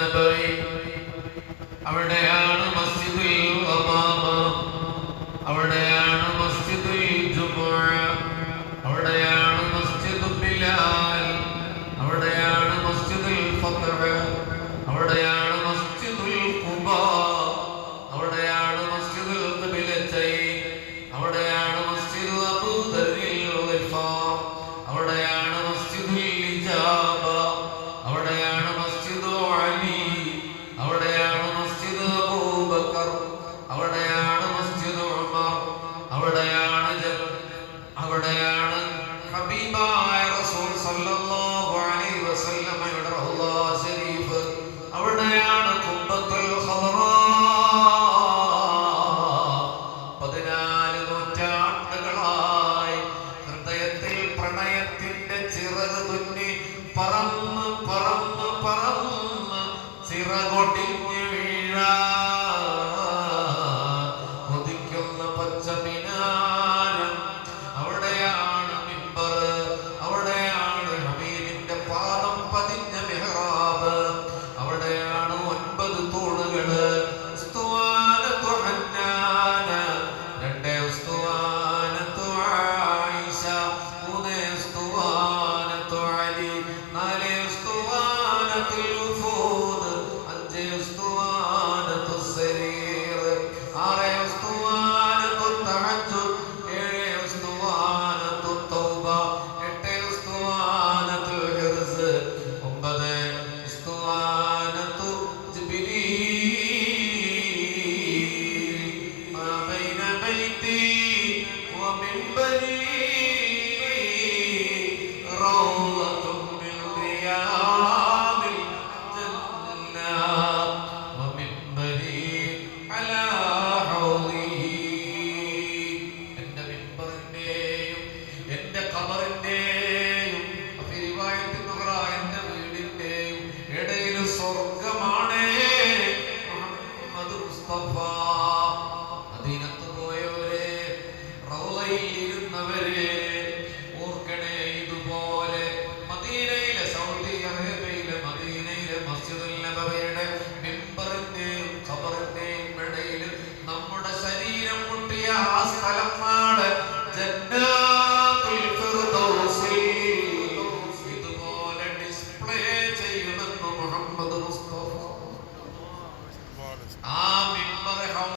നബവി, അവിടെയാണ് മസ്ജിദുൽ ഹമാമ, അവിടെയാണ് മസ്ജിദുൽ ജുമുഅ, അവിടെയാണ് മസ്ജിദുൽ ബിലാൽ, അവിടെയാണ് മസ്ജിദുൽ ഫത്ഹ്, അവിടെയാണ് മസ്ജിദുൽ ഖുബാ, അവിടെയാണ് മസ്ജിദുൽ ഖിബ്ലത്തൈൻ, അവിടെയാണ് മസ്ജിദു അബൂ ദർറിൽ ഗിഫാർ, അവിടെയാണ് മസ്ജിദുൽ ഇജാബ, അവിടെയാണ് മസ്ജിദു അലി, അവിടെയാണ് മസ്ജിദ് അബൂബക്കർ, അവിടെയാണ് മസ്ജിദ് ഉമർ, അവിടെയാണ് ഹബീബായ റസൂൽ സല്ലല്ലാഹു അലൈഹി വസല്ലമയുടെ റൗള ശരീഫ്, അവിടെയാണ് ഖുബ്ബത്തുൽ ഖദറാ. 14 നൂറ്റാണ്ടുകളായി ഹൃദയത്തിൽ പ്രണയത്തിന്റെ ചിറക് തുന്നി പറന്ന് പറന്ന് പറന്ന് ചിറകൊടിഞ്ഞു വീഴാൻ കൊതിക്കുന്ന പച്ചമിനാരം, അവിടെയാണ് മിമ്പർ, അവിടെയാണ് ഹബീബിന്റെ പാദം പതിഞ്ഞ മിഹ്റാബ്, അവിടെയാണ് 9 തൂണുകള്. ഉസ്തുവാനത്തു ഹന്നാന, 2 ഉസ്തുവാനത്തു ആയിഷ, 3 ഉസ്തുവാനത്തു അലി, 4 ഉസ്തുവാനത്തുൽ വഫൂദ്, 5 ഉസ്തുവാനത്തു സരീർ, 6 ഉസ്തുവാനത്തു തഹജ്ജുദ്, 7 ഉസ്തുവാനത്തു തൗബ, 8 ഉസ്തുവാനത്തുൽ ഹിർസ്, 9 ഉസ്തുവാനത്തു ജിബ്രീൽ. മാ ബൈന ബൈതി വമിൻബരി റൗളത്തുൻ മിൻ റിയാദിൽ ജന്ന വമിൻബരി അലാ ഹൗളി. എന്റെ മിമ്പറിന്റെയും എന്റെ ഖബറിന്റെയും എന്റെ വീടിന്റെയും ഇടയിൽ സ്വർഗമാണ് മുഹമ്മദ് മുസ്തഫ. മദീനത്ത് പോയവരെ, റൗളയിൽ ഇരുന്നവരെ ഓർക്കണേ, ഇതുപോലെ മദീനയിലെ, സൗദി അറേബ്യയിലെ മദീനയിലെ മസ്ജിദുൽ നബവിയുടെ മിമ്പറിന്റെയും ഖബറിന്റെയും ഇടയിൽ നമ്മുടെ ശരീരം മുട്ടിയ ആ സ്ഥലം